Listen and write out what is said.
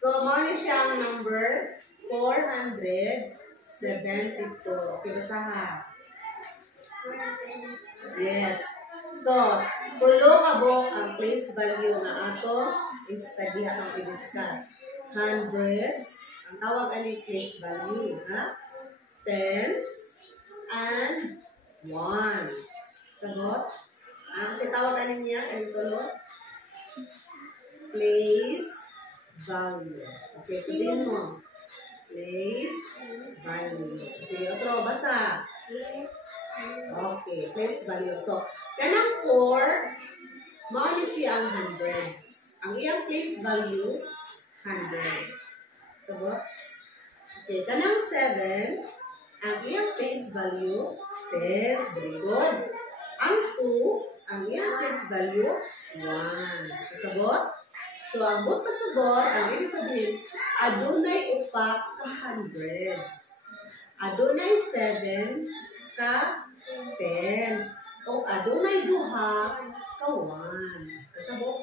So, mali siyang number 472. Okay, basaha. Yes. So, tulo kabok ang place value na ato is diha ang i-discuss. Hundreds, ang tawag ani place value, ha? Tens, and ones. Sagot? Kasi tawag ani niya, ang tulo? Place value. Okay, sabihin mo. Place value. Sige, otro, basa. Okay, place value. So, kanang 4, mauli siya ang hundreds. Ang iyang place value, hundreds. So, okay, kanang 7, ang iyang place value, tens. Very good. Ang 2, ang iyang place value, 1. Kasabot? So, ang but kasabot, ang ibig sabihin, adunay upat ka hundreds. Adunay 7 ka tens. O adunay duha ka ones. Kasabot?